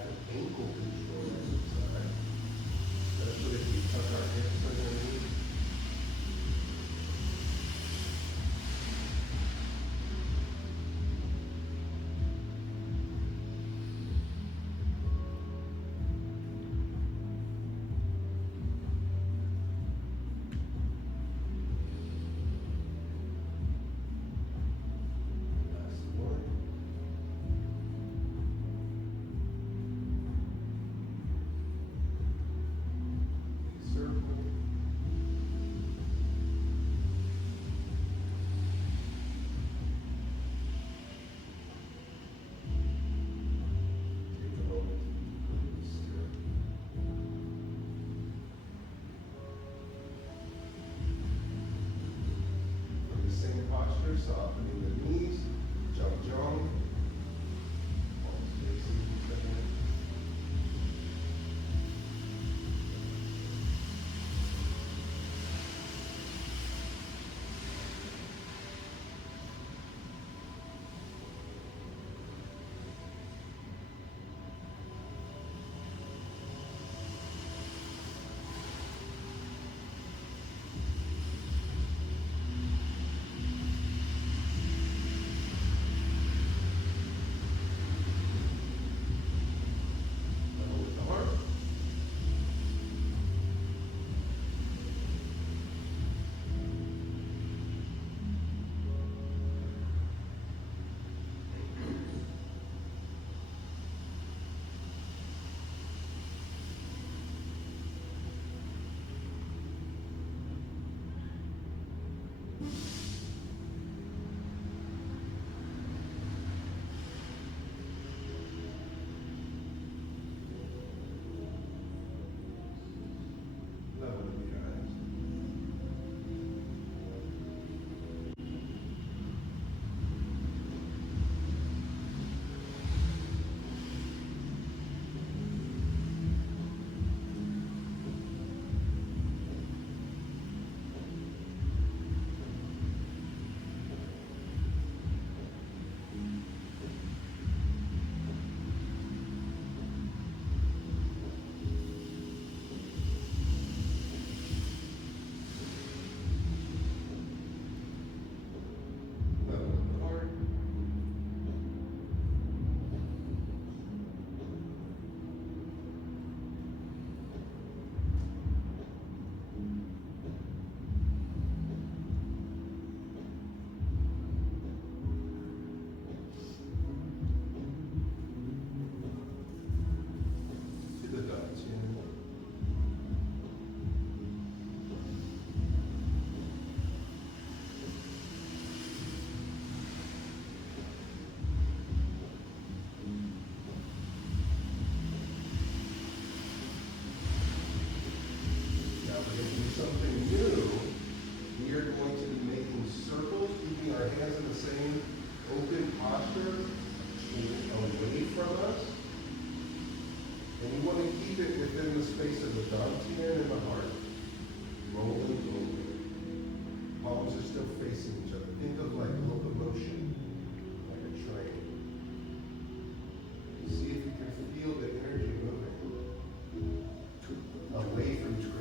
lack of ankle control exercise, especially if we tuck our hips underneath. Softening the knees, Zhan Zhuang. Palms facing each other. Something new, we are going to be making circles, keeping our hands in the same open posture, away from us. And we want to keep it within the space of the dantian and the heart. Rolling, rolling. Palms are still facing each other. Think of like locomotion, like a train. See if you can feel the energy moving away from tradition.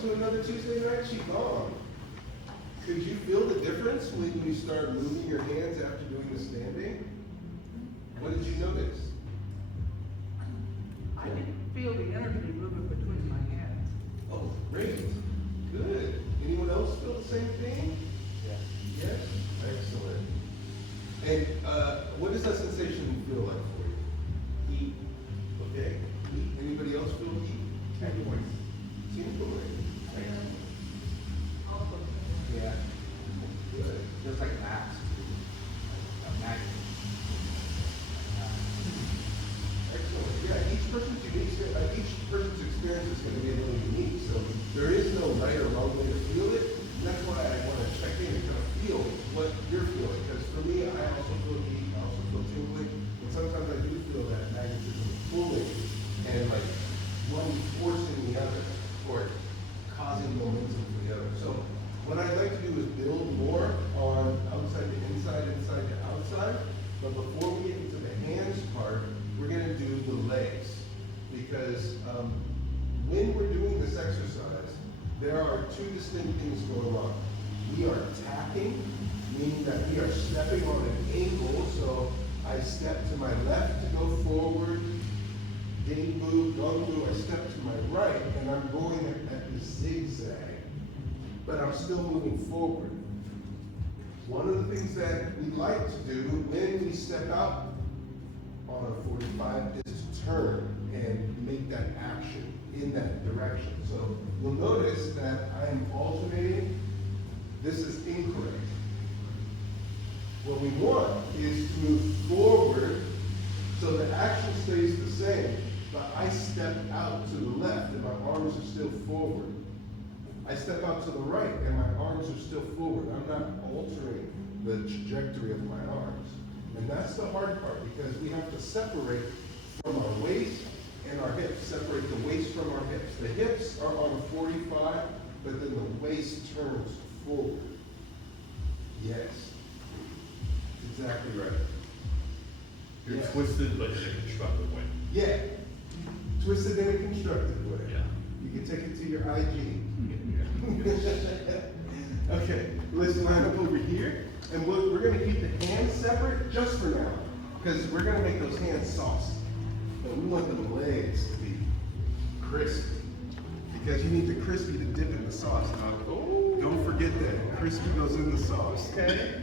To another Tuesday night Qigong. Could you feel the difference? difference when you start moving your hands after doing the standing? What did you notice? I didn't feel the energy moving between my hands. Oh, great. Good. Anyone else feel the same thing? Yes. Yes? Excellent. And what does that sensation feel like for you? Heat. Okay. Heat. Anybody else feel heat? Tingling. Tingling. Excellent. Also, Yeah. Good. Just like max. A magnet. Excellent. Yeah, each person's unique. Each person's experience is going to be a little unique. So there is no right or wrong way to feel it. And that's why I want to check in and kind of feel what you're feeling. Because for me, I also feel heat. I also feel tingling. And sometimes I do feel that magnetism pulling and like one forcing the other or causing momentum for the other. So what I'd like to do is build more on outside to inside, inside to outside. But before we get into the hands part, we're going to do the legs. Because when we're doing this exercise, there are two distinct things going on. We are tapping, meaning that we are stepping on an angle. So I step to my left to go forward, ding boo, gong boo, I step to my right, and I'm going at the zigzag. But I'm still moving forward. One of the things that we like to do when we step out on a 45 is to turn and make that action in that direction. So you'll notice that I'm alternating. This is incorrect. What we want is to move forward so the action stays the same, but I step out to the left and my arms are still forward. I step out to the right and my arms are still forward. I'm not altering the trajectory of my arms. And that's the hard part because we have to separate from our waist and our hips, separate the waist from our hips. The hips are on a 45, but then the waist turns forward. Yes. Exactly right. You're Yes. twisted but in a constructive way. Yeah. Twisted in a constructive way. Yeah. You can take it to your IG. Okay, let's line up over here. And we're going to keep the hands separate just for now. Because we're going to make those hands saucy. But we want the legs to be crispy. Because you need the crispy to dip in the sauce. Don't forget that. Crispy goes in the sauce. Okay?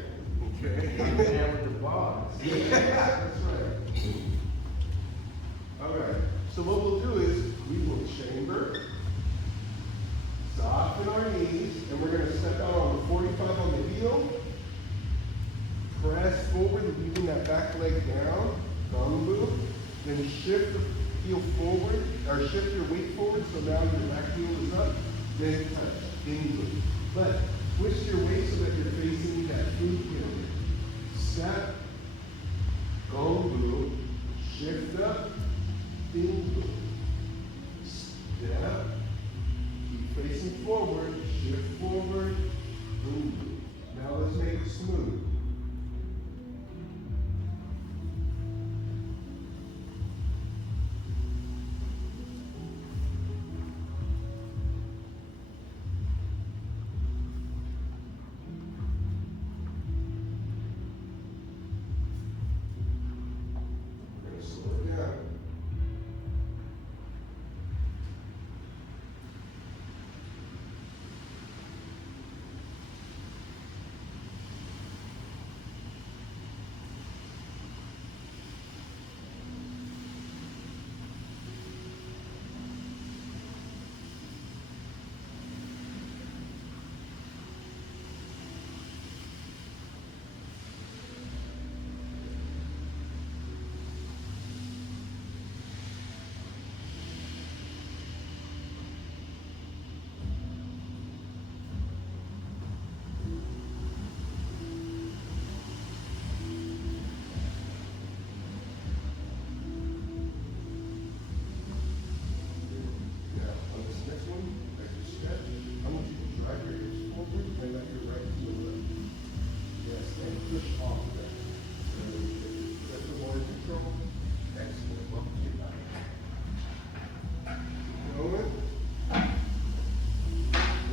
Okay. I'm down with the boss. Yeah, that's right. All right. So what we'll do is we will chamber, soften our knees, and we're going to step out on the 45 on the heel. Press forward, leaving that back leg down. Gong boo. Then shift the heel forward, or shift your weight forward, so now your back heel is up. Then touch. Ding boo. But twist your weight so that you're facing that food pyramid. Step. Gong boo. Shift up. Ding boo. Step. Keep facing forward. Shift forward. Boom boo. Now let's make it smooth. Slow it down.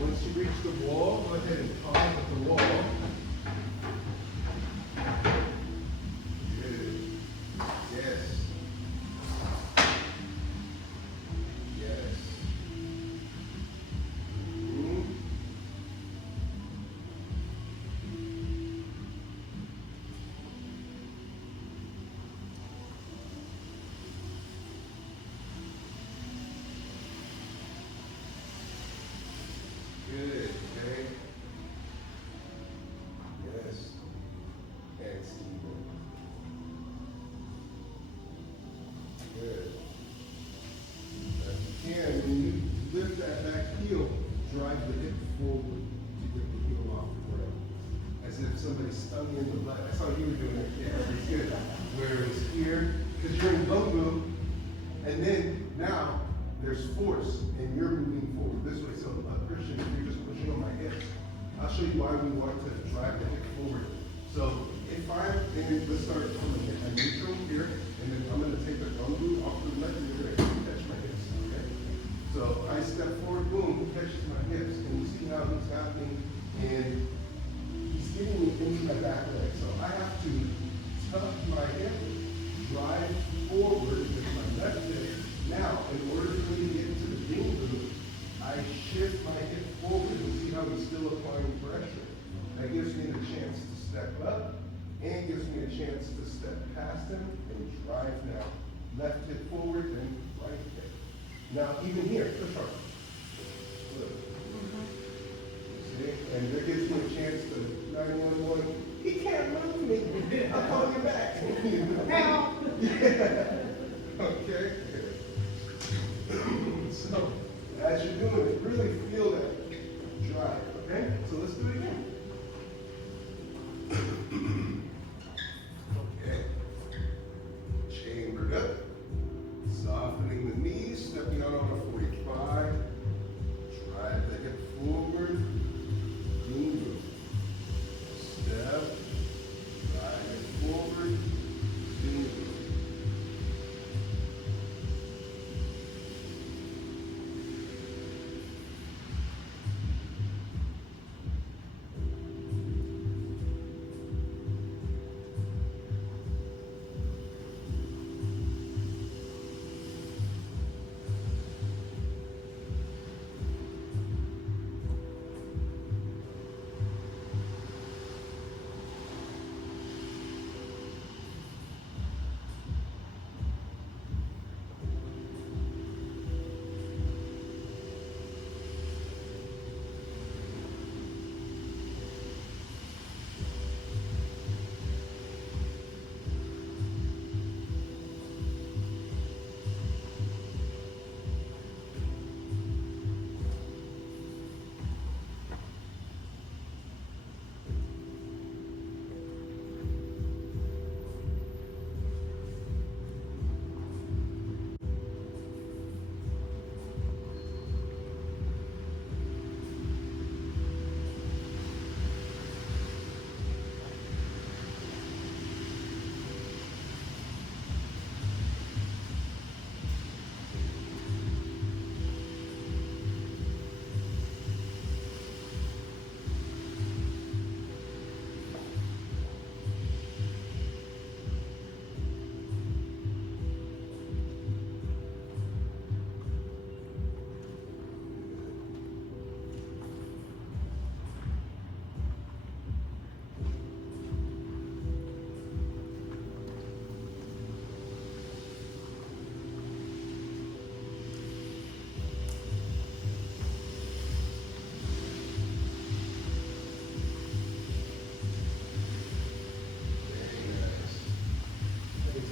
Once you reach the wall, go ahead and palm at the wall. me in the blood. I saw you were doing it. Yeah, it's good. Where it's here, because you're in gungu, and then now there's force, and you're moving forward this way. So Christian, if you're just pushing on my hips, I'll show you why we want to drive the hip forward. So if let's start from a neutral here, and then I'm going to take the gungu off to the left, and you're going to catch my hips. Okay? So I step forward, boom, he catches my hips, and you see how it's happening, and he's getting me into my back leg. So I have to tuck my hip, drive forward with my left hip. Now, in order for me to get into the dingu, I shift my hip forward and see how he's still applying pressure. That gives me the chance to step up and gives me a chance to step past him and drive now. Left hip forward and right hip. Now, even here, push hard. Look. See? And that gives me a chance to 911. He can't move me. I'm calling him back. Help! Yeah. Okay. So, as you're doing it, really feel that drive. Okay? So let's do it again. Okay. Chambered up. Softening the knees, stepping out on a 45. Drive the hip forward. Move. Step. Drive it forward. Move.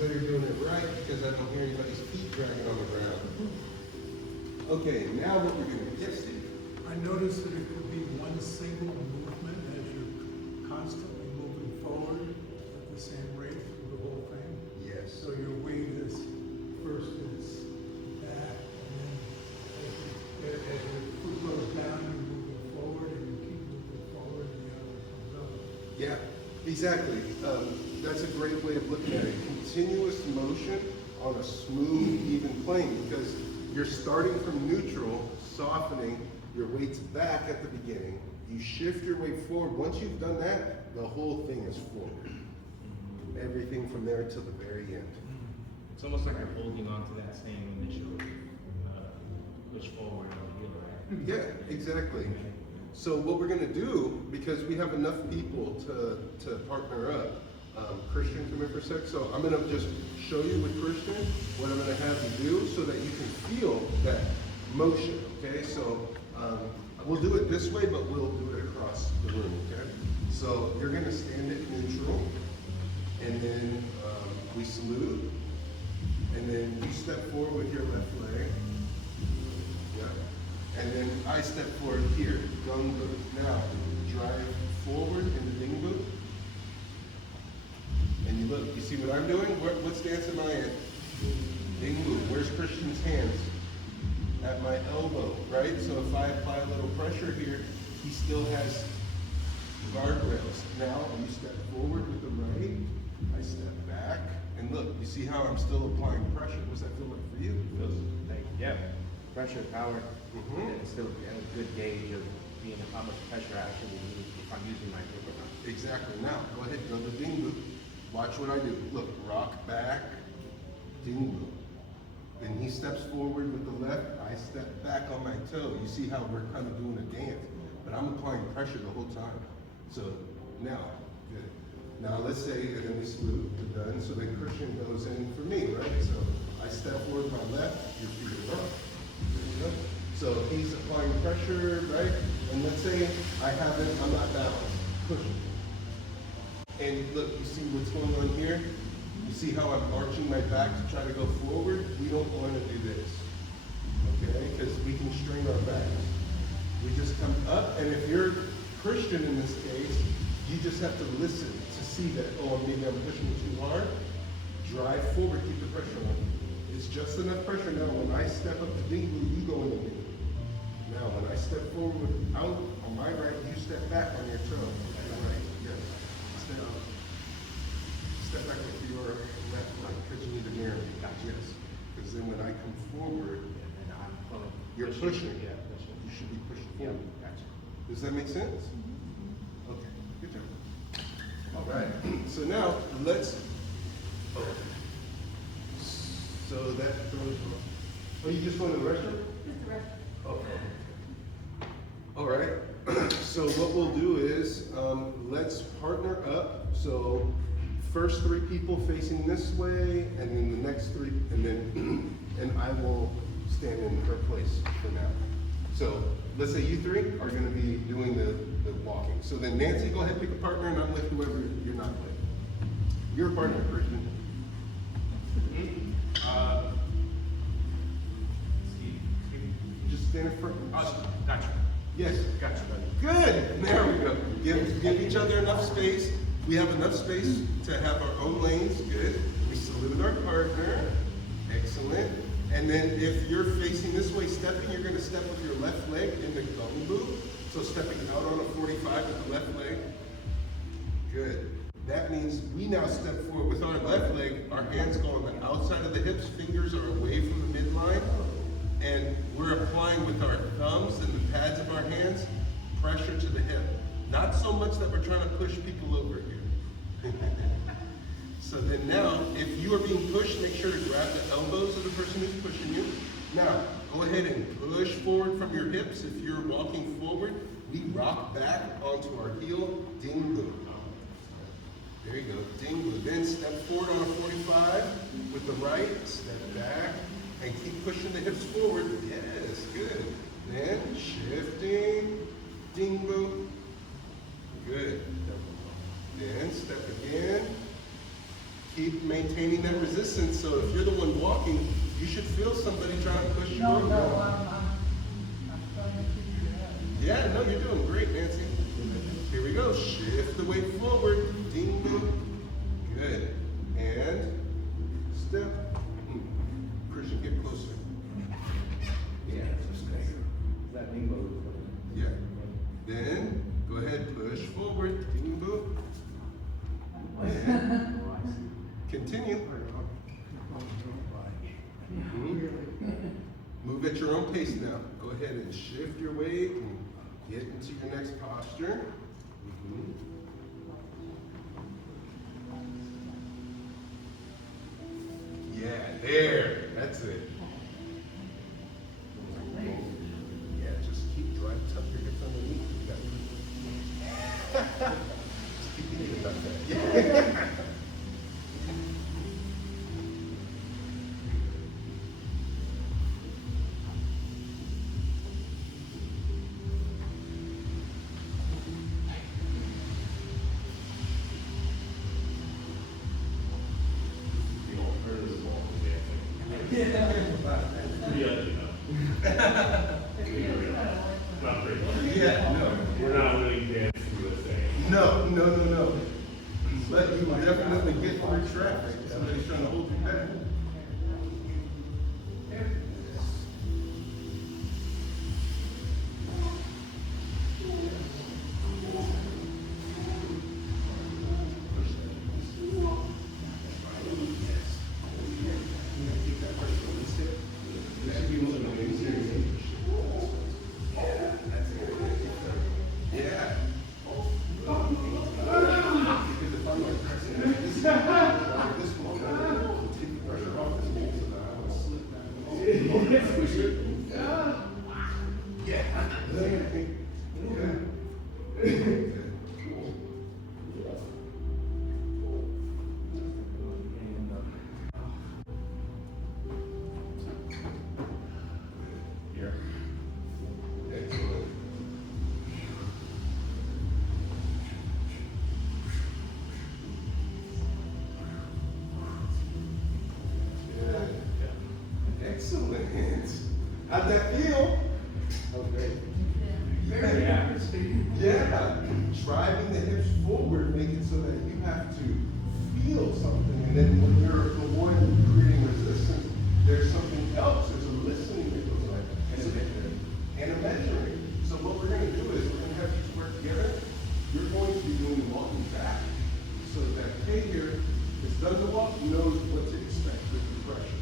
You're doing it right because I don't hear anybody's feet dragging on the ground. Okay, now what we're doing. Yes, Steve. I noticed that it could be one single movement as you're constantly moving forward at the same rate through the whole thing. Yes. So your weight is first is that, and then as your foot goes down, you're moving forward, and you keep moving forward, and the other comes up. Yeah, exactly. That's a great way of looking at it. Continuous motion on a smooth, even plane, because you're starting from neutral, softening, your weight's back at the beginning. You shift your weight forward. Once you've done that, the whole thing is forward. Everything from there to the very end. It's almost like you're holding on to that same initial push forward or heel, right? Yeah, exactly. So what we're going to do, because we have enough people to partner up, Christian, come here for a sec. So I'm going to just show you with Christian what I'm going to have you do so that you can feel that motion, okay? So we'll do it this way, but we'll do it across the room, okay? So you're going to stand at neutral, and then we salute, and then you step forward with your left leg. Yeah. And then I step forward here, gung boot. Now, drive forward in the ding boot. what I'm doing? What stance am I in? Ding Lu. Where's Christian's hands? At my elbow, right? So if I apply a little pressure here, he still has guardrails. Now you step forward with the right, I step back, and look, you see how I'm still applying pressure. What does that feel like for you? Feels like, yeah, pressure, power. Mhm. It's still a good gauge of being how much pressure I actually need if I'm using my grip or not. Exactly. Now, go ahead, go to Ding Lu. Watch what I do. Look, rock back, Ding Lu. And he steps forward with the left, I step back on my toe. You see how we're kind of doing a dance, but I'm applying pressure the whole time. So now, good. Now let's say, and then we salute, we're done. So then Christian goes in for me, right? So I step forward with my left, your feet are up. There you go. So he's applying pressure, right? And let's say I'm not balanced. Push. And look, you see what's going on here? You see how I'm arching my back to try to go forward? We don't want to do this, okay? Because we can strain our backs. We just come up, and if you're Christian in this case, you just have to listen to see that, oh, maybe I'm pushing too hard. Drive forward, keep the pressure on. It's just enough pressure now. When I step up to Ding Lu, you go in the Ding Lu. Now, when I step forward out on my right, you step back on your toe. Right, yes. Step back with your left leg, because you need to mirror me. Yes. Because then when I come forward, And I'm pulling. you're pushing. Yeah, pushing. You should be pushing Yeah, forward. gotcha. Does that make sense? Okay, good job. All right, so now let's, so that throws, oh, you just went to the restroom? Just the rest. Oh. All right, so what we'll do is, let's partner up. So first three people facing this way, and then the next three, and then, and I will stand in her place for now. So let's say you three are gonna be doing the walking. So then Nancy, go ahead, pick a partner, and I'm with whoever you're not with. You're a partner, Christian. Just stand in front. Gotcha. Yes, gotcha, buddy. Good, there we go. Give each other enough space. We have enough space to have our own lanes, good. We salute our partner, excellent. And then if you're facing this way stepping, you're gonna step with your left leg in the gong boot. So stepping out on a 45 with the left leg, good. That means we now step forward with our left leg, our hands go on the outside of the hips, fingers are away from the midline, and we're applying with our thumbs and the pads of our hands, pressure to the hip. Not so much that we're trying to push people over here. So then now, if you are being pushed, make sure to grab the elbows of the person who's pushing you. Now, go ahead and push forward from your hips. If you're walking forward, we rock back onto our heel, Ding Lu. There you go, Ding Lu. Then step forward on a 45 with the right, step back, and keep pushing the hips forward. Yes, good. Then shifting, Ding Lu. Good. Then step again. Keep maintaining that resistance. So if you're the one walking, you should feel somebody trying to push you over. I'm trying to figure it out. Yeah, no, you're doing great, Nancy. Here we go. Shift the weight forward. Ding Lu. Good. And step. Christian, get closer. Yeah, just like that lingo. Yeah. Then go ahead, push forward. Ding Lu. And continue. Move at your own pace now. Go ahead and shift your weight and get into your next posture. Yeah, there. That's it. Yeah, just keep dry, tuck your hips underneath. You got just keep thinking about that. Yeah. The alternative wall is pretty ugly, not very much. Yeah, no. We're not really dancing to a thing. No. But you will definitely get through traffic. Somebody's trying to hold you back. Excellent. How'd that feel? Oh, great. Yeah. Yeah. Driving the hips forward, make it so that you have to feel something. And then when you're the one creating resistance, there's something else. There's a listening that goes on. And a measuring. So what we're going to do is we're going to have these work together. You're going to be doing walking back so that Kay here is done the walk, knows what to expect with the pressure.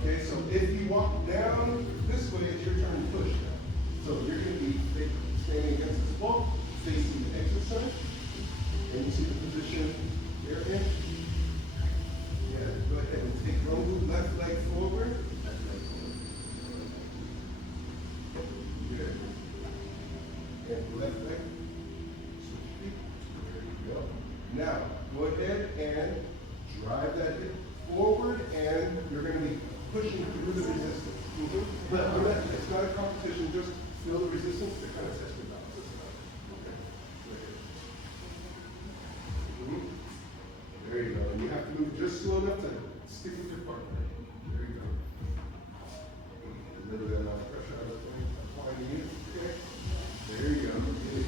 Okay, so if you walk down this way, it's your turn to push down. So you're going to be standing against this wall, facing the exit side, and you see the position you're in. Yeah, go ahead and take one move, left leg forward. Good. And left leg. There you go. Now, go ahead and drive that hip forward, and you're going to be pushing through the resistance. But it's not a competition, just feel the resistance to kind of test your balance. Okay. There you go. And you have to move just slow enough to stick with your partner. There you go. A little bit of pressure out of the way, applying to you. Okay. There you go. Good.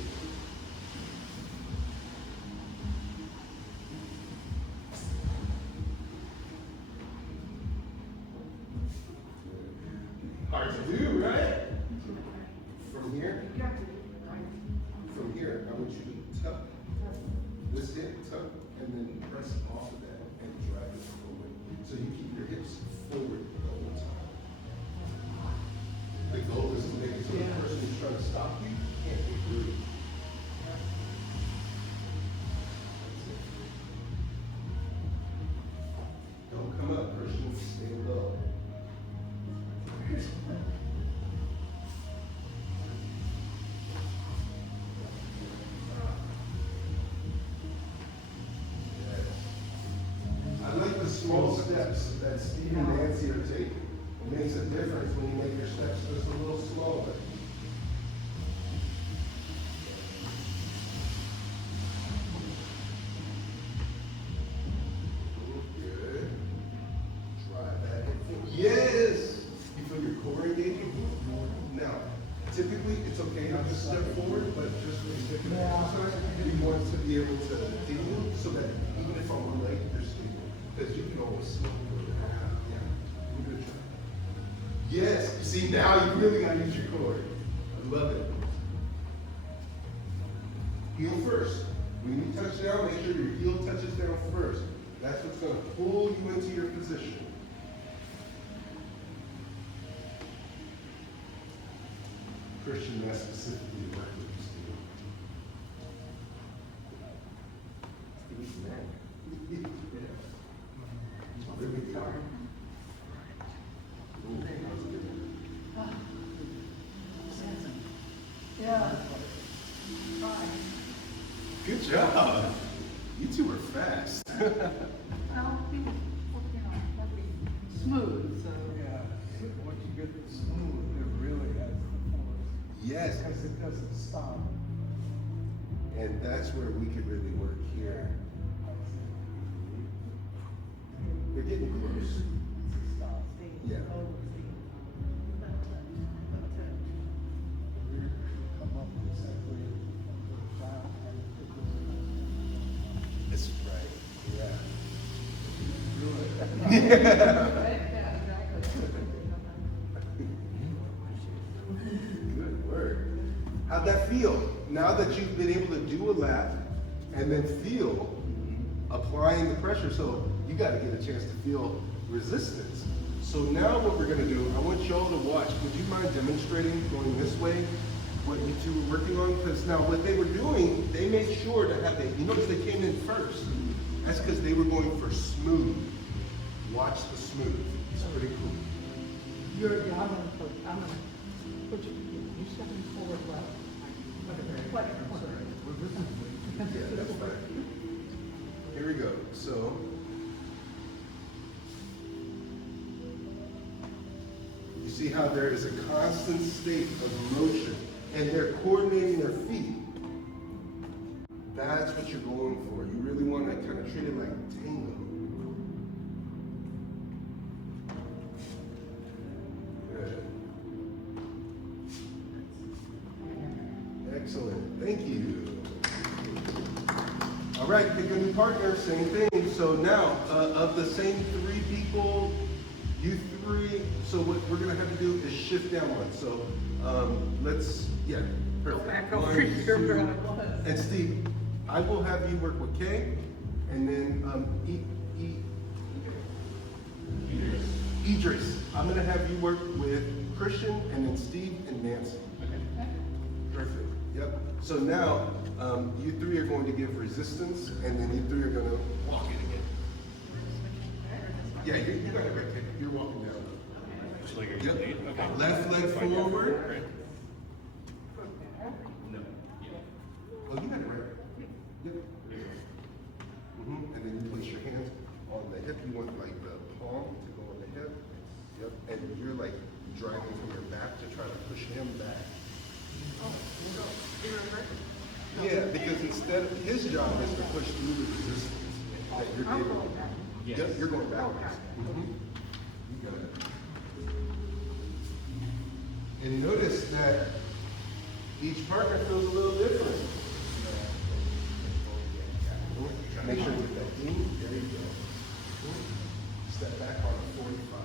Hard to do, right? From here, I want you to tuck this hip, tuck, and then press off of that and drive it forward. So you keep your hips forward the whole time. The goal is to make it so the person who's trying to stop you can't get through. Don't come up, Christian. Stay low. I like the small steps that Steve and Nancy are taking. It makes a difference when you make your steps just a little slower. Good. Drive that hip forward. Yes! You feel your core engaging? Now, typically it's okay not to step forward, but just for the sake of exercise, you want to be able to feel so that even if I'm late, you're stable. Because you can always slow forward. Yeah. Give it a try. Yes! See, now you really got to use your core. I love it. Heel first. When you touch down, make sure your heel touches down first. That's what's going to pull you into your position. Christian, that's specifically work with you, Steve. Steve's man. Really far. Ooh, that was good. Yeah. Fine. Good job. You two were fast. Well, you know, that'd be smooth, so. Yeah, once you get smooth, it really has the force. Yes. Because it doesn't stop. And that's where we could really work here. We're getting close. Stop. Yeah. Come up exactly. That's right. Yeah, exactly. Good work. How'd that feel? Now that you've been able to do a lap and then feel applying the pressure, so you got to get a chance to feel resistance. So now what we're gonna do, I want y'all to watch. Would you mind demonstrating going this way, what you two were working on? Because now what they were doing, they made sure to have you notice they came in first. That's because they were going for smooth. Watch the smooth. It's pretty cool. I'm gonna put you stepping forward left. Like, Yeah, that's fine. Here we go. So, you see how there is a constant state of motion, and they're coordinating their feet. That's what you're going for. You really want to kind of treat it like tango. Good. Excellent. Thank you. All right, pick a new partner, same thing. So now, of the same three people, you three, so what we're gonna have to do is shift down one. So let's, yeah, perfect. back over One, here where I two. was. And Steve, I will have you work with Kay, and then Idris, I'm gonna have you work with Christian, and then Steve and Nancy. Perfect, yep. So now, you three are going to give resistance, and then you three are gonna walk it again. Yeah, you got it right there. You're walking down. Yep. Okay. Left leg forward. No. Oh, you got it right. Yep. And then you place your hands on the hip. You want like the palm to go on the hip. Yep. And you're like driving from your back to try to push him back. Yeah, because instead his job is to push through the resistance that you're giving. Yes. Yep, you're going backwards. You got it. And notice that each partner feels a little different. Make sure you get that in. There you go. Step back on a 45.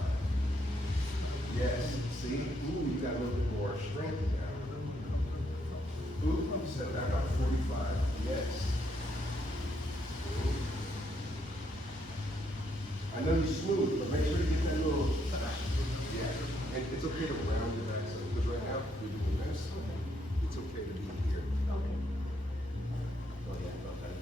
Yes. See? Ooh, you got a little bit more strength now. Ooh, step back on 45. Yes. I know you're smooth, but make sure you get that little touch. Yeah. And it's okay to round it back, so because right now you're doing this. It's okay to be here. Okay. Go ahead, okay.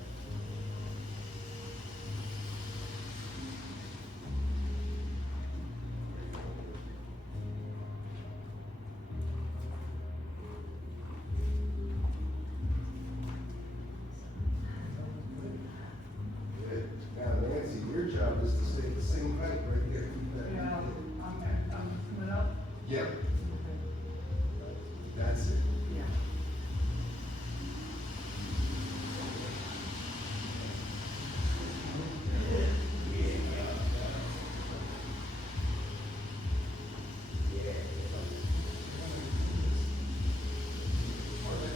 Good. Now, Nancy, your job is to stay the same height right there. Keep that. Yeah, I'm coming up. Yep. That's it. Yeah.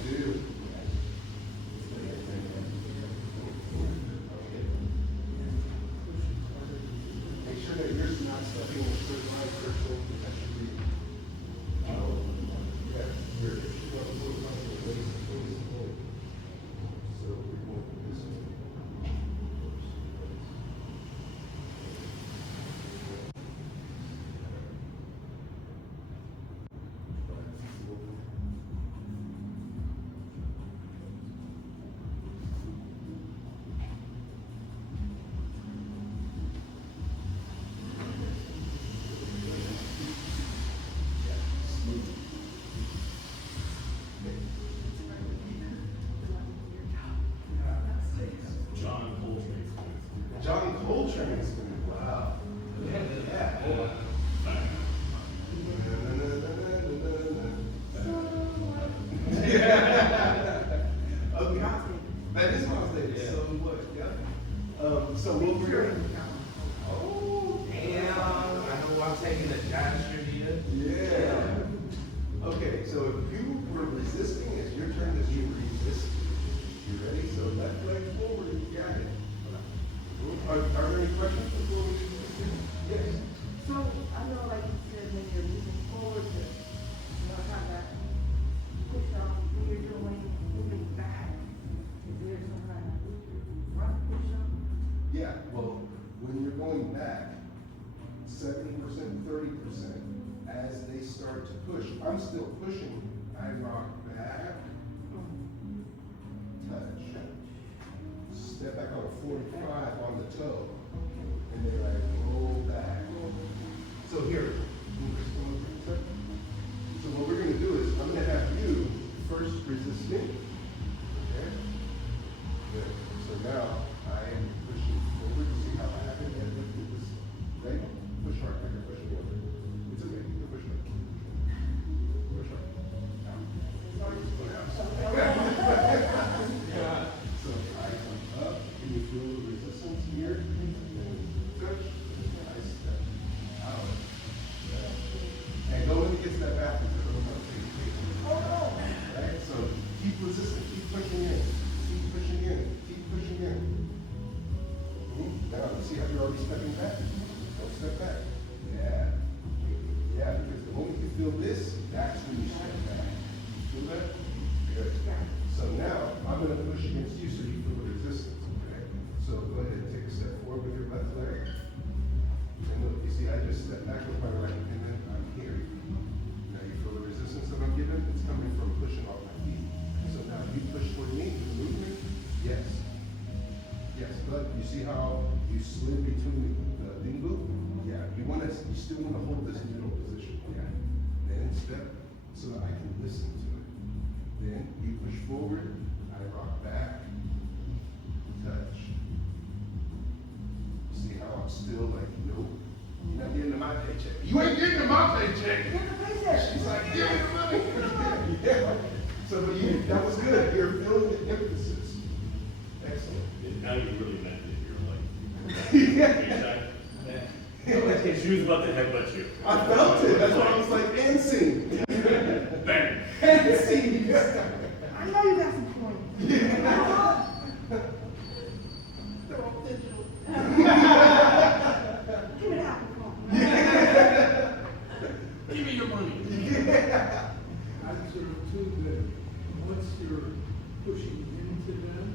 Do. Make sure that you're not stepping in a straight line first thing. That should be. Yeah, you're so we're going this way. John Coltrane's been, wow. Yeah. Okay. That is Miles Davis. So what? Yeah. So what we're gonna. Oh, damn. I know I'm taking a John Trivia. Yeah. Okay, so if you were resisting, it's your turn to do resist. You ready? So left leg forward, you got it. Are there any questions before we continue? Yes. So, I know like you said, when you're moving forward, have that push off, when you're moving back, is there some kind of front push up? Yeah, well, when you're going back, 70%, 30%, as they start to push, I'm still pushing, I rock back, touch, step back on a 45 on the toe, and then I roll back. So here, so what we're gonna do is, I'm gonna have you first resist me, okay? Good, so now I am pushing forward, see how I have it, and look at this, right? Push hard, I can push me over. It's okay, you can push me. Push hard. Out. Oh, you just put it out. So I come up, and you feel the resistance here, and then touch, and I step out. And go when it gets that back, because I'm going to take it. Right? So keep resisting, keep pushing in, keep pushing in, keep pushing in. Now, you see how you're already stepping back? Don't step back. Yeah. Yeah, because the moment you feel this, that's when you step back. You feel that? Good. So now, I'm going to push against you so you feel the resistance, okay? So go ahead and take a step forward with your left leg. And look, you see, I just stepped back with my right, and then I'm here. Now you feel the resistance that I'm giving? It's coming from pushing off my feet. So now you push toward me, the movement? Yes. Yes, but you see how you slid between the dingle? Yeah, you still want to hold this middle position. Yeah. Then step so that I can listen to it. Then you push forward, I rock back, touch. See how I'm still like, nope, you're not getting to my paycheck. You ain't getting to my paycheck. She's like, give me the money. Yeah. So, but that was good. You're feeling the emphasis. Excellent. Now you really meant it. You're like, she was about to headbutt you. I felt it. That's why I was like, and sing. Bang. And sing. I know you got some points. They're all digital. Give me the apple phone. Give me your money. I observe too that once you're pushing into them,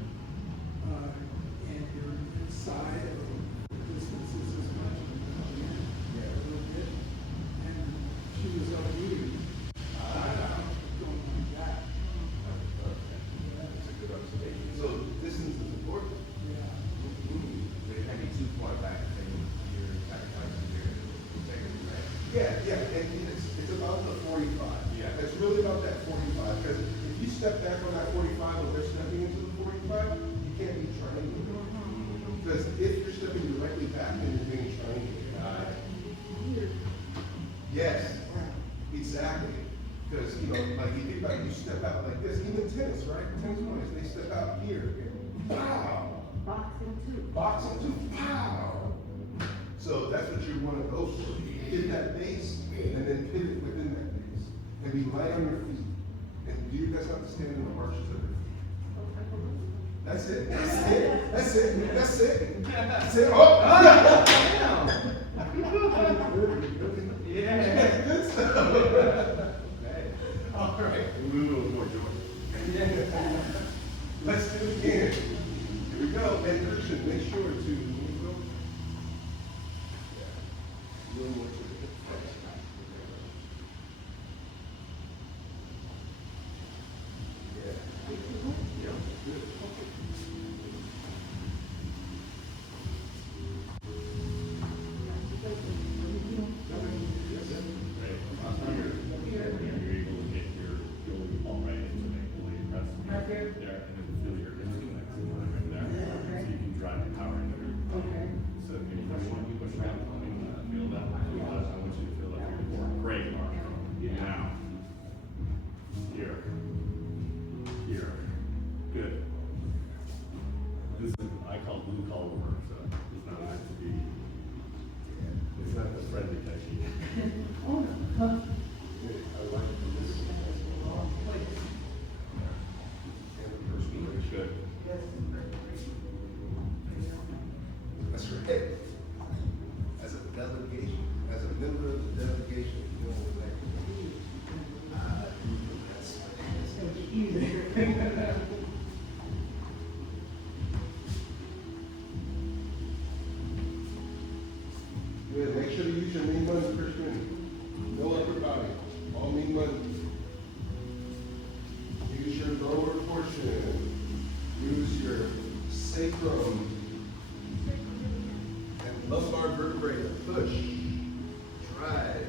and you're inside of distances as much as you can, a little bit, and she was up eating, going like that. That's a good observation. So distance is important. Yeah. But it can't be too far back, and you're sacrificing your integrity, right? Yeah, and it's about the 45. Yeah. It's really about that 45, because if you step back on that 45 when they're stepping into the 45, you can't be triangular. Because if you're stepping directly back, then you're being triangular. Yes, exactly. Because, like you think about it, you step out like this, even tennis, right? Tennis players, they step out here. Pow! Boxing too. Boxing too. Pow! So that's what you want to go for. Hit that base, and then pivot within that base. And be light on your feet. And do your best not to stand in the arches of your feet. That's it. That's it. That's it. That's it. That's it. Oh! Yeah. Good stuff. All right. We will more Jordan. Let's do it again. Here we go. And Christian, make sure to move. Yeah. A little more to the hip flex. Yeah. Yeah. Good. Good. Make sure to use your main one, Christian. No upper body. All main one. Use your lower portion. Use your sacrum and lumbar vertebrae to push, drive,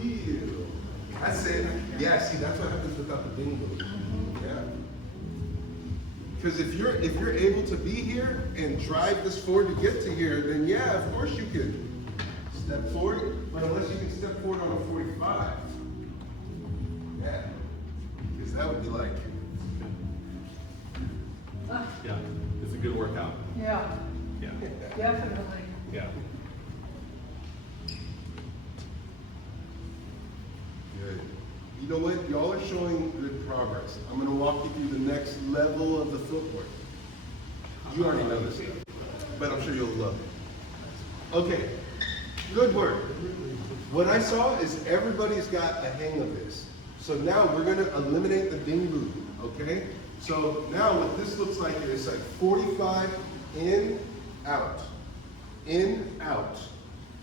feel. That's it. Yeah, see, that's what happens without the dingle. Yeah. Because if you're able to be here and drive this forward to get to here, then yeah, of course you could step forward. But unless you can step forward on a 45, yeah, because that would be like. Yeah, it's a good workout. Yeah, Yeah, definitely. yeah. Good. You know what? Y'all are showing good progress. I'm going to walk you through the next level of the footwork. You already know this stuff, but I'm sure you'll love it. Okay, good work. What I saw is everybody's got a hang of this. So now we're going to eliminate the ding-boo, okay? So now what this looks like is like 45 in, out, in, out,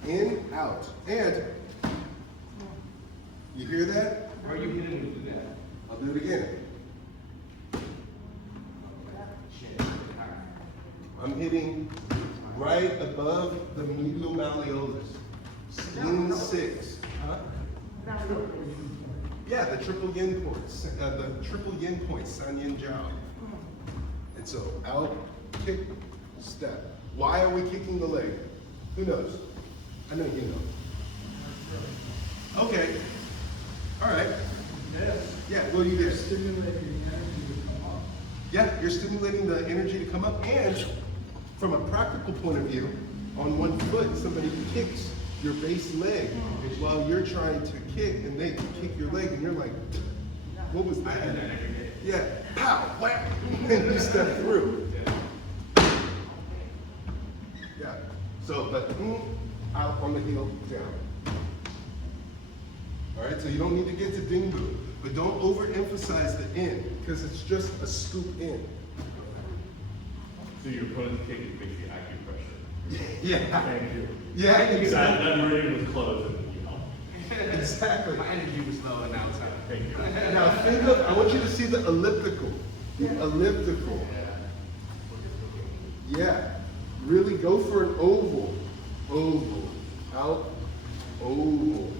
in, out. And you hear that? Where are you hitting to do that? I'll do it again. I'm hitting right above the medial malleolus. Spleen 6. Huh? Yeah, the triple yin points. San Yin Jiao. And so out, kick, step. Why are we kicking the leg? Who knows? I know you know. Okay. All right. Yes. Yeah, well, you You're did. stimulating the energy to come up. Yeah, you're stimulating the energy to come up, and from a practical point of view, on one foot, somebody kicks your base leg while you're trying to kick, and they kick your leg, and you're like, what was that? Yeah, pow, whack, and you step through. Yeah, so, but out on the heel, down. All right, so you don't need to get to ding-boo, but don't overemphasize the in, because it's just a scoop in. So your opponent's kick is basically acupressure. Yeah. Thank you. Yeah, That exactly. meridian was closed and you helped. Exactly. My energy was low and outside. Thank you. Now think of, I want you to see the elliptical. The elliptical. Yeah. Really go for an oval. Oval. Out. Oval.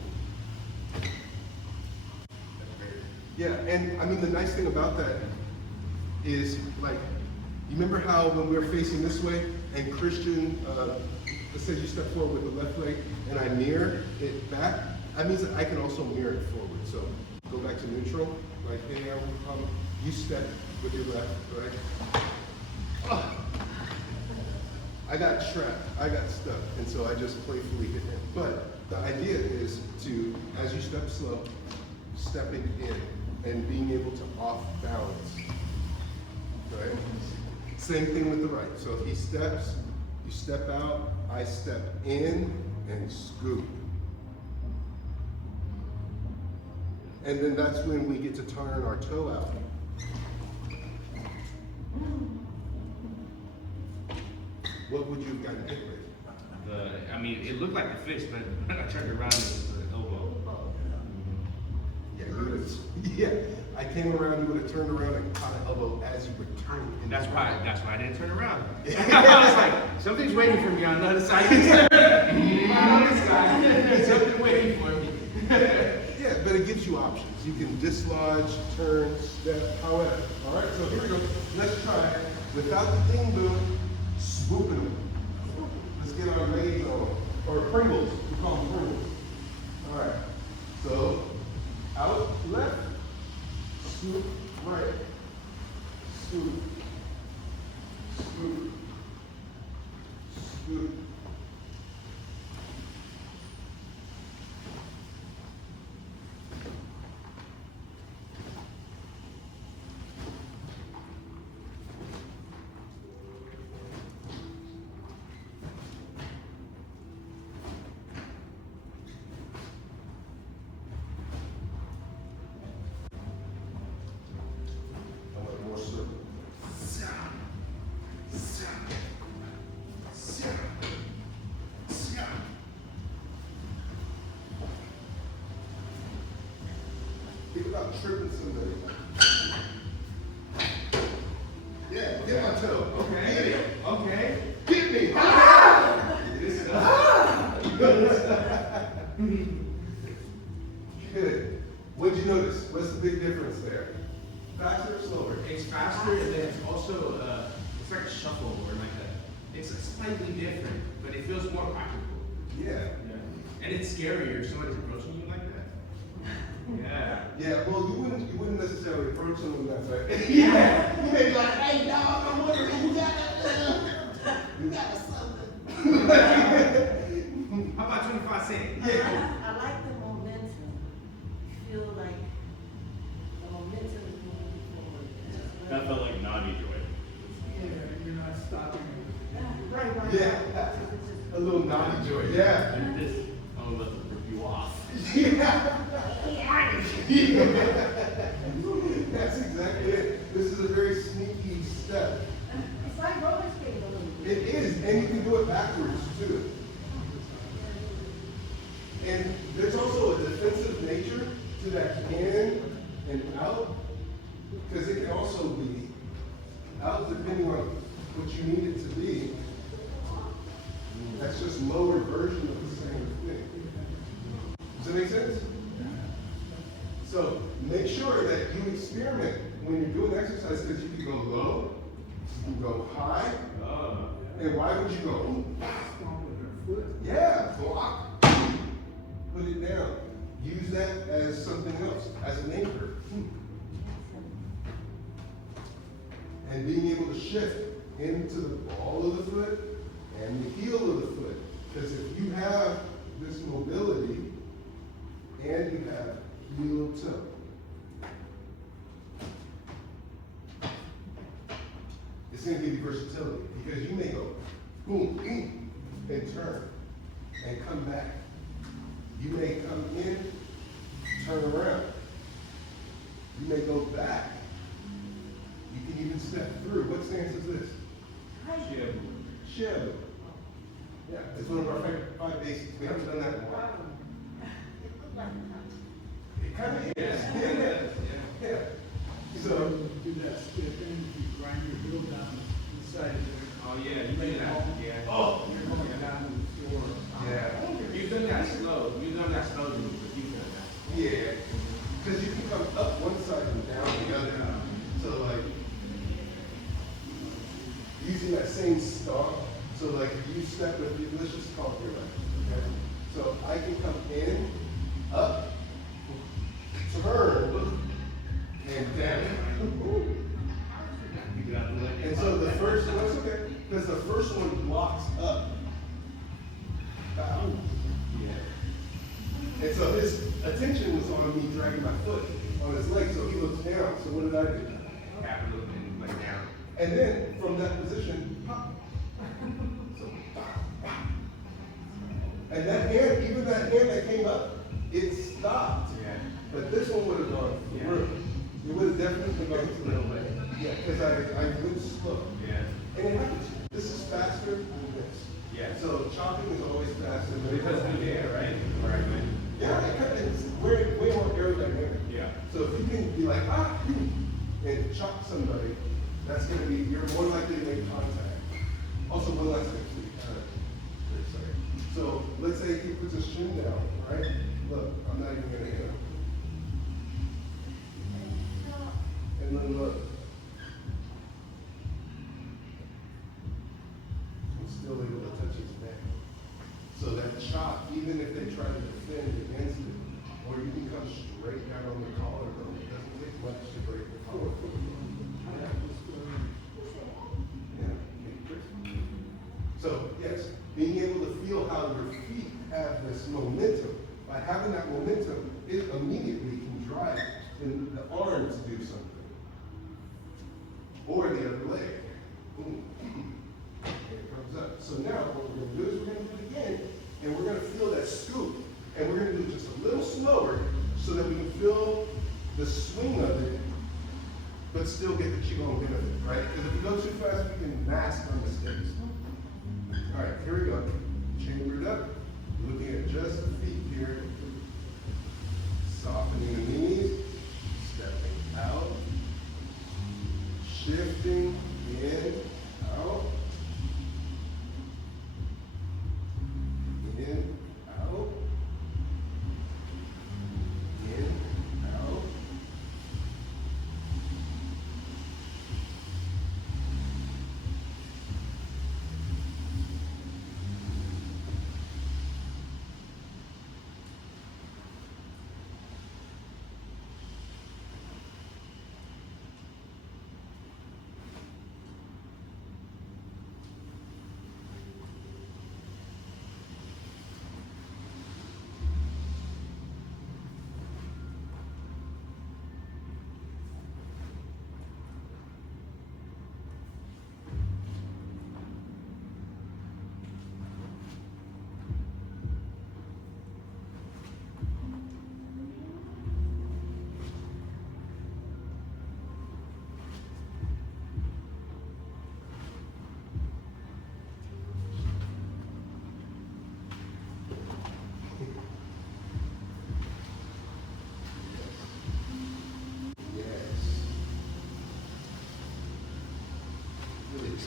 Yeah, and I mean the nice thing about that is like, you remember how when we were facing this way and Christian, let's say you step forward with the left leg and I mirror it back, that means that I can also mirror it forward. So go back to neutral, like hey, I will come, you step with your left, right? Oh. I got trapped, I got stuck, and so I just playfully hit it. But the idea is to, as you step slow, stepping in and being able to off balance, right? Same thing with the right. So he steps, you step out, I step in and scoop. And then that's when we get to turn our toe out. What would you have gotten hit with? I mean, it looked like a fist, but when I turned around, it was an elbow. Yeah, you would have, yeah. I came around, you would have turned around and caught an elbow as you were turning. And that's why I didn't turn around. I was like, something's waiting for me on the other side of this. On this side, something waiting for me. Yeah, but it gives you options. You can dislodge, turn, step, however. All right, so here we go. Let's try it. Without the ding boom, swooping them. Let's get our legs on. Or Pringles. We call them Pringles. All right. So, out left, swoop right, swoop, swoop, swoop. tripping somebody. Yeah, get my toe. Okay. Okay. Get me. This Good. What'd you notice? What's the big difference there? Faster or slower? It's faster, and then it's also it's like a shuffle or like a. It's slightly different, but it feels more practical. Yeah. Yeah. And it's scarier if somebody's approaching you like that. Yeah. Yeah, well, you wouldn't necessarily approach someone that way. Yeah. You may be like, hey, dog, I'm wondering, you got something. How about 25 cents? Yeah. I like the momentum. Feel like the momentum is moving forward. That felt like naughty joy. Yeah, you're not stopping it. Right. Yeah. A little naughty joy. Yeah. And this, oh, let's rip you off. Yeah. That's exactly it. This is a very sneaky step. It's like roller skating a little bit. It is, and you can do it backwards too. And there's also a defensive nature to that in and out, because it can also be out depending on what you need it to be. That's just lower version of the same thing. Does that make sense? So make sure that you experiment when you're doing exercise, because you can go low, you can go high, Oh. and why would you go? Stomp with their foot. Yeah, block. Put it down. Use that as something else, as an anchor. And being able to shift into the ball of the foot and the heel of the foot. Because if you have this mobility and you have heel toe, it's going to give you versatility. Because you may go boom, boom, and turn and come back. You may come in, turn around. You may go back. You can even step through. What stance is this? Shiv. Shiv. Yeah, it's one of our favorite 5 basics. We haven't done that in a while. It kind of is. Yeah. Yeah. So So, you do that skip in, you grind your heel down inside of it. Oh yeah, you do that. Yeah. oh, You're going down to the floor. yeah. You've done that slow. You've done that slow, but you've done that. Yeah. Because you can come up one side and down the other. So, like, using that same stomp. So, like, if you step with you, let's just call it your leg. Okay? So, I can come in, up, turn, and down. And so the first, that's okay, because the first one blocks up. Bow. And so his attention was on me dragging my foot on his leg, so he looks down. So what did I do? Tap a little bit and like down. And then from that position, pop. So, pop, pop. And that hand, even that hand that came up, it stopped. Yeah. But this one would have gone through. It would have definitely gone through. Yeah, because I went slow. Yeah. And it happens. This is faster than this. Yeah. So chopping is always faster than Because of the air, right? Right, man. yeah, it's way more aerodynamic. Yeah. So if you can be like, and chop somebody, that's going to be, you're more likely to make contact. Also, one last thing, wait a second. So let's say he puts his shin down, right? Look, I'm not even going to hit him. And then look. I'm still able to touch his neck. So that chop, even if they try to defend against it, or you can come straight down on the collarbone, it doesn't take much to break the collarbone. Yeah. So, yes, being able to feel how your feet have this momentum. By having that momentum, it immediately can drive the arm to do something. Or the other leg. Boom. And it comes up. So now what we're going to do is we're going to do it again, and we're going to feel that scoop. And we're going to do it just a little slower so that we can feel the swing of it, but still get the Qigong benefit, right? Because if we go too fast, we can mask our mistakes. All right, here we go. Chambered up. Looking at just the feet here. Softening the knees. Step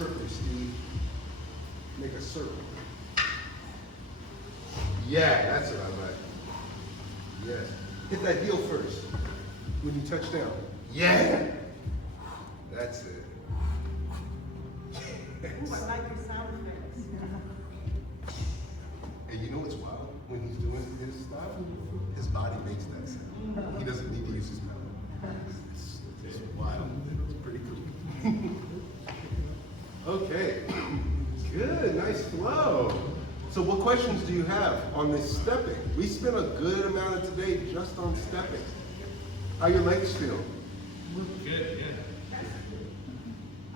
circle, Steve. Make a circle. Yeah, that's what I like. Yes. Hit that heel first when you touch down. Yeah. That's it. Ooh, I like your sound effects. And you know what's wild? When he's doing his stuff, his body makes that sound. He doesn't need to use his mouth. It's wild. It's pretty cool. Okay. Good. Nice flow. So what questions do you have on this stepping? We spent a good amount of today just on stepping. How your legs feel? Good, yeah.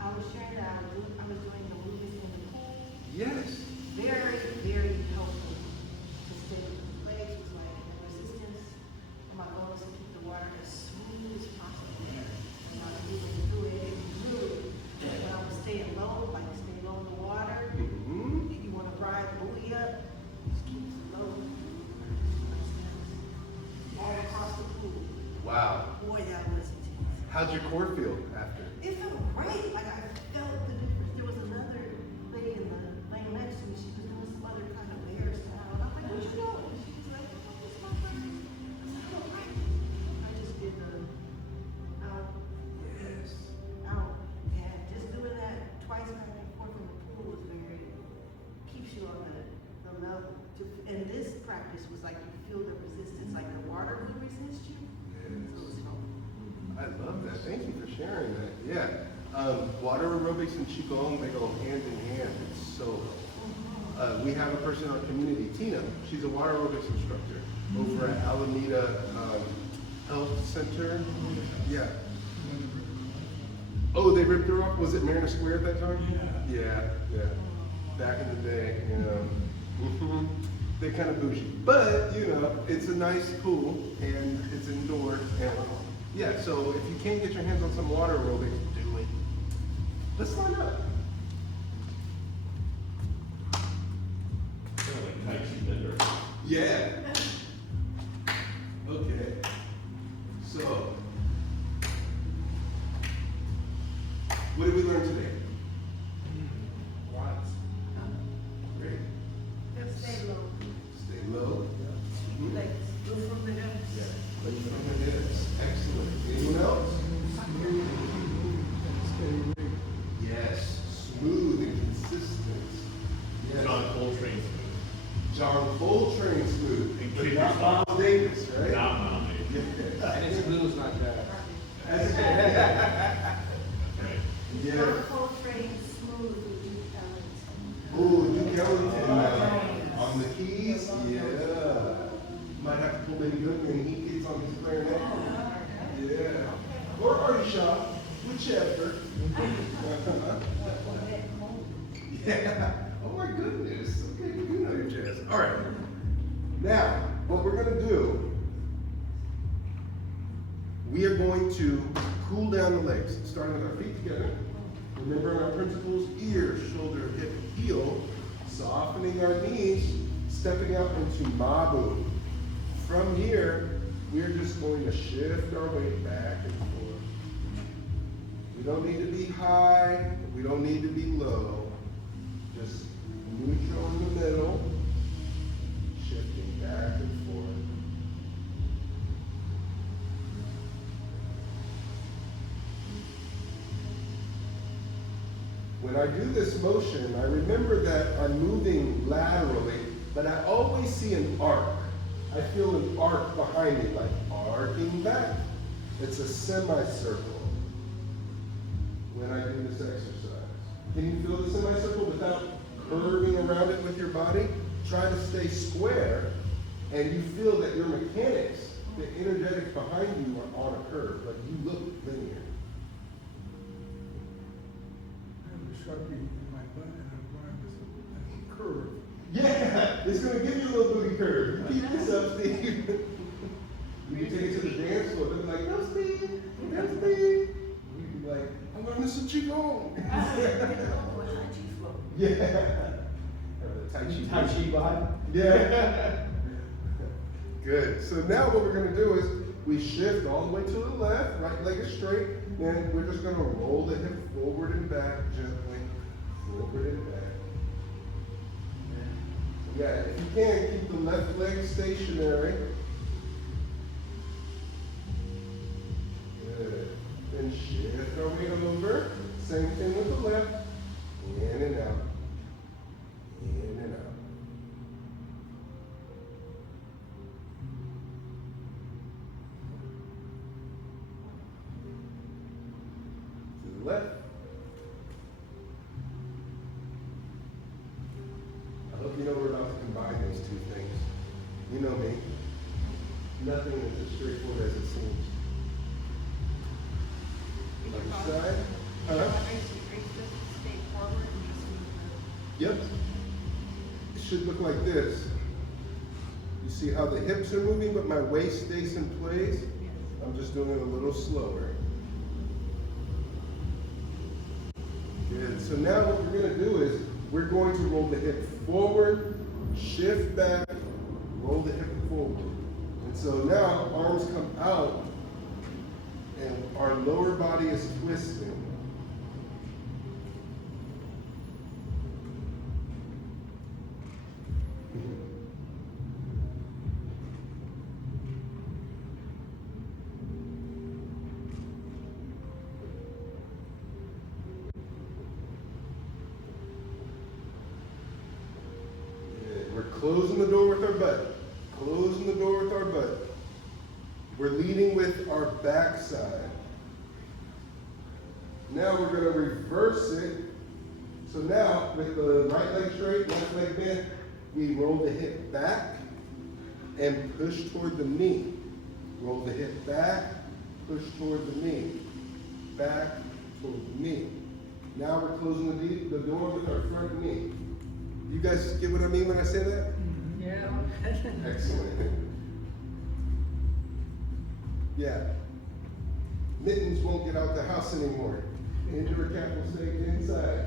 I was sharing that I was doing the movements in the pool. Yes. Very, very helpful to stay with the legs was like resistance. And my goal is to keep the water as smooth as possible. And I was moving through it and really, when I was staying low, like stay low in the water. Mm-hmm. If you want to ride buoy up, just keep it low. All across the pool. Wow. Boy, that was intense. How'd your core feel after? It felt great. Like I felt the difference. There was another lady in the lane next to me. She was doing some other kind of bear style. And I'm like, what you doing? She was like, oh, this is my friend. I said, oh, right. I just did the out, Yes. out. And just doing that twice back and forth in the pool was very, keeps you on the level. And this practice was like you feel the resistance, like the water will resist you. So it's helpful. I love that. Thank you for sharing that. Yeah. Water aerobics and Qigong, they go hand in hand. It's so helpful. We have a person in our community, Tina. She's a water aerobics instructor over at Alameda Health Center. Yeah. Oh, they ripped her off? Was it Marina Square at that time? Yeah. Yeah. Back in the day, you know. Mhm. They're kind of bougie. But, you know, it's a nice pool and it's indoors. And yeah, so if you can't get your hands on some water aerobics, do it. Let's line up. Kind of like Taiji bender. Yeah. Okay. So, what did we learn today? Lots. Great. Just stay low. Stay low. Mhm. Legs, go from the hips. Legs from the hips. Excellent. Anyone else? Yes. Smooth and consistent. Yes. John Coltrane smooth. John Coltrane smooth. And But kick not yourself. Miles Davis, right? Not Mount And it's blue is not that. Right. Yeah. John Coltrane smooth with Duke Ellington. Ooh, Duke Ellington on the keys. Yeah. Might have to pull Benny Goodman and he gets on his clarinet. Yeah. Or Artie Shaw, whichever. Yeah. Oh my goodness. Okay, you know your jazz. All right. Now, what we're going to do, we are going to cool down the legs, starting with our feet together. Remembering our principles, ear, shoulder, hip, heel, softening our knees, stepping out into Mabu. From here, we're just going to shift our weight back and forth. We don't need to be high, we don't need to be low. Just neutral in the middle, shifting back and forth. When I do this motion, I remember that I'm moving laterally, but I always see an arc. I feel an arc behind me, like arcing back. It's a semicircle when I do this exercise. Can you feel the semicircle without curving around it with your body? Try to stay square, and you feel that your mechanics, the energetics behind you are on a curve, like you look linear. I have a Sharpie in my butt and I'm going this curve. Yeah, it's gonna give you a little booty curve. You keep this up, Steve. You can take it to the dance floor. They'll be like, no, Steve, no, Steve. We'd be like, I'm learning some Qigong. Yeah. Tai Chi vibe. Yeah. Good. So now what we're gonna do is we shift all the way to the left, right leg is straight, then we're just gonna roll the hip forward and back gently. Anchor it back. Yeah, if you can, keep the left leg stationary. Good. Then shift our weight over. Same thing with the left. In and out. In and out. To the left. I hope you know we're about to combine those two things. You know me. Nothing is as straightforward as it seems. Other side. Are you supposed to stay forward and just move Yep. It should look like this. You see how the hips are moving, but my waist stays in place? Yes. I'm just doing it a little slower. Good. So now what we're going to do is we're going to roll the hip forward, shift back, roll the hip forward. And so now arms come out and our lower body is twisting. We're closing the door with our butt. Closing the door with our butt. We're leading with our backside. Now we're going to reverse it. So now, with the right leg straight, left leg bent, we roll the hip back and push toward the knee. Roll the hip back, push toward the knee. Back toward the knee. Now we're closing the door with our front knee. You guys get what I mean when I say that? Yeah. Excellent. Yeah. Mittens won't get out the house anymore. Indoor cat will stay inside.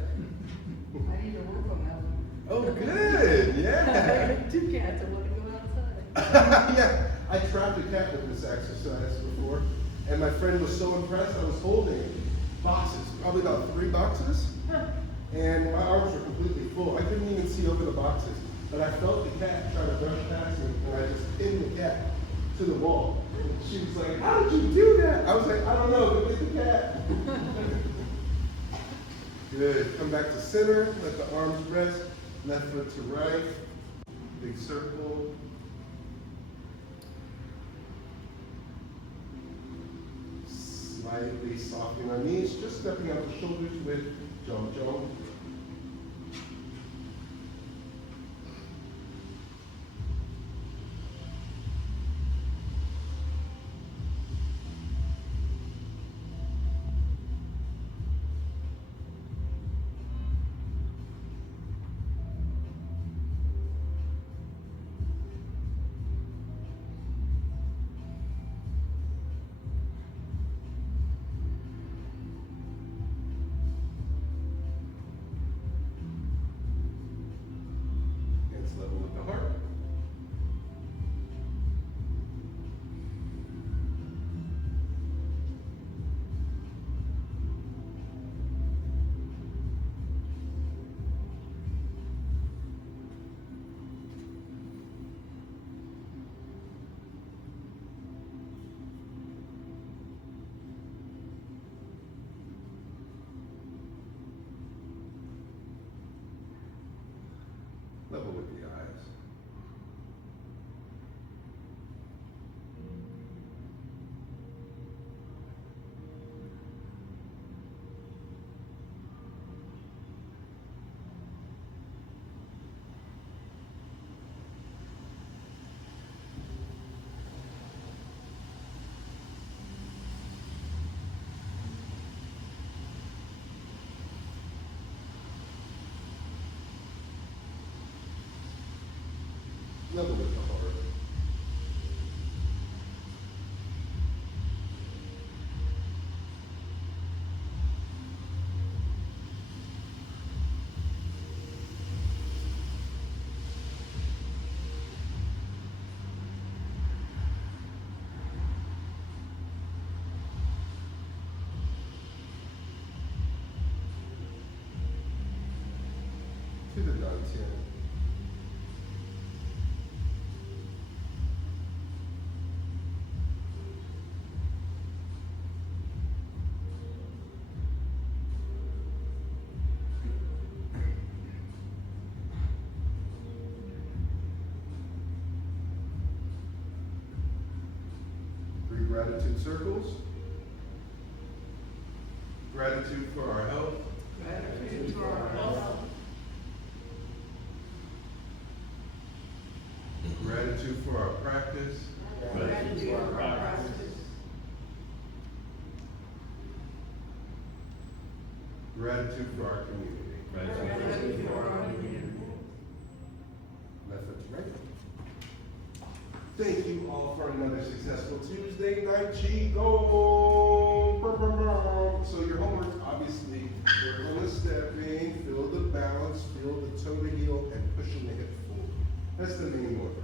I need to work on that one. Oh, good. I Yeah. have 2 cats, I want to go outside. Yeah. I trapped a cat with this exercise before, and my friend was so impressed. I was holding boxes, probably about 3 boxes, and my arms were completely full. I couldn't even see over the boxes, but I felt the cat try to brush past me, and I just pinned the cat to the wall. And she was like, "How did you do that?" I was like, "I don't know, but get the cat." Good. Come back to center. Let the arms rest. Left foot to right. Big circle. Slightly softening our knees. Just stepping out the shoulders with Zhan Zhuang. Level with the heart. Level with the eyes. Level with the heart. on 10. Three gratitude circles. Gratitude for our health. Gratitude for our health. Gratitude for our practice. Gratitude for our practice. Gratitude for our community. Gratitude for our community. Left foot to right. Thank you all for another successful Tuesday night Qigong. So your homework, obviously, we're going to step in, feel the balance, feel the toe to heel, and pushing the hip forward. That's the main one.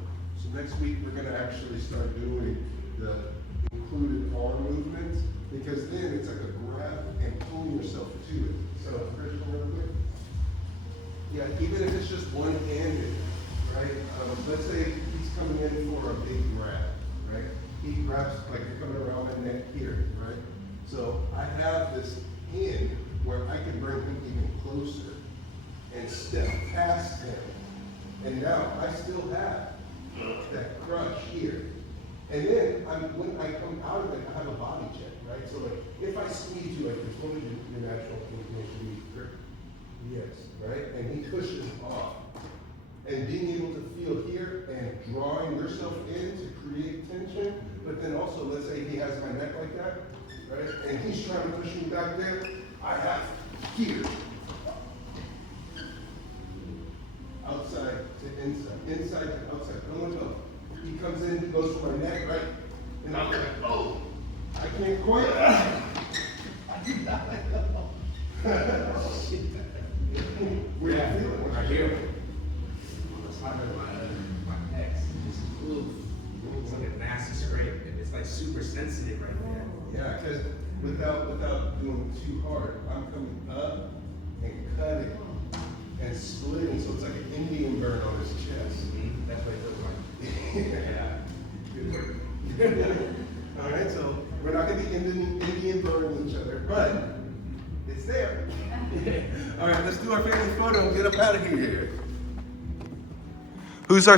So next week, we're going to actually start doing the included arm movements, because then it's like a grab and pulling yourself to it. So, Christian, real quick. Yeah, even if it's just one-handed, right? Let's say he's coming in for a big grab, right? He grabs, like you're coming around my neck here, right? So I have this hand where I can bring him even closer and step past him. And now I still have that crush here. And then when I come out of it, I have a body check, right? So like, if I squeeze you like this, what would your natural inclination be? Grip? Yes, right? And he pushes off. And being able to feel here and drawing yourself in to create tension, but then also, let's say he has my neck like that, right? And he's trying to push me back there, I have here. Outside to inside, inside to outside, don't let go. He comes in, he goes for my neck, right? And I'm like, oh, I can't quite. I do not let go. Shit. Where do you feel it? Right here. On the side of my neck. Just oof. It's like a nasty scrape. And it's like super sensitive right there. Yeah, because without doing too hard, I'm coming up and cutting and splitting, so it's like an Indian burn on his chest. Mm-hmm. That's what it looks like. Yeah. Good work. All right, so we're not going to be Indian burning each other, but it's there. All right, let's do our family photo and get up out of here. Who's our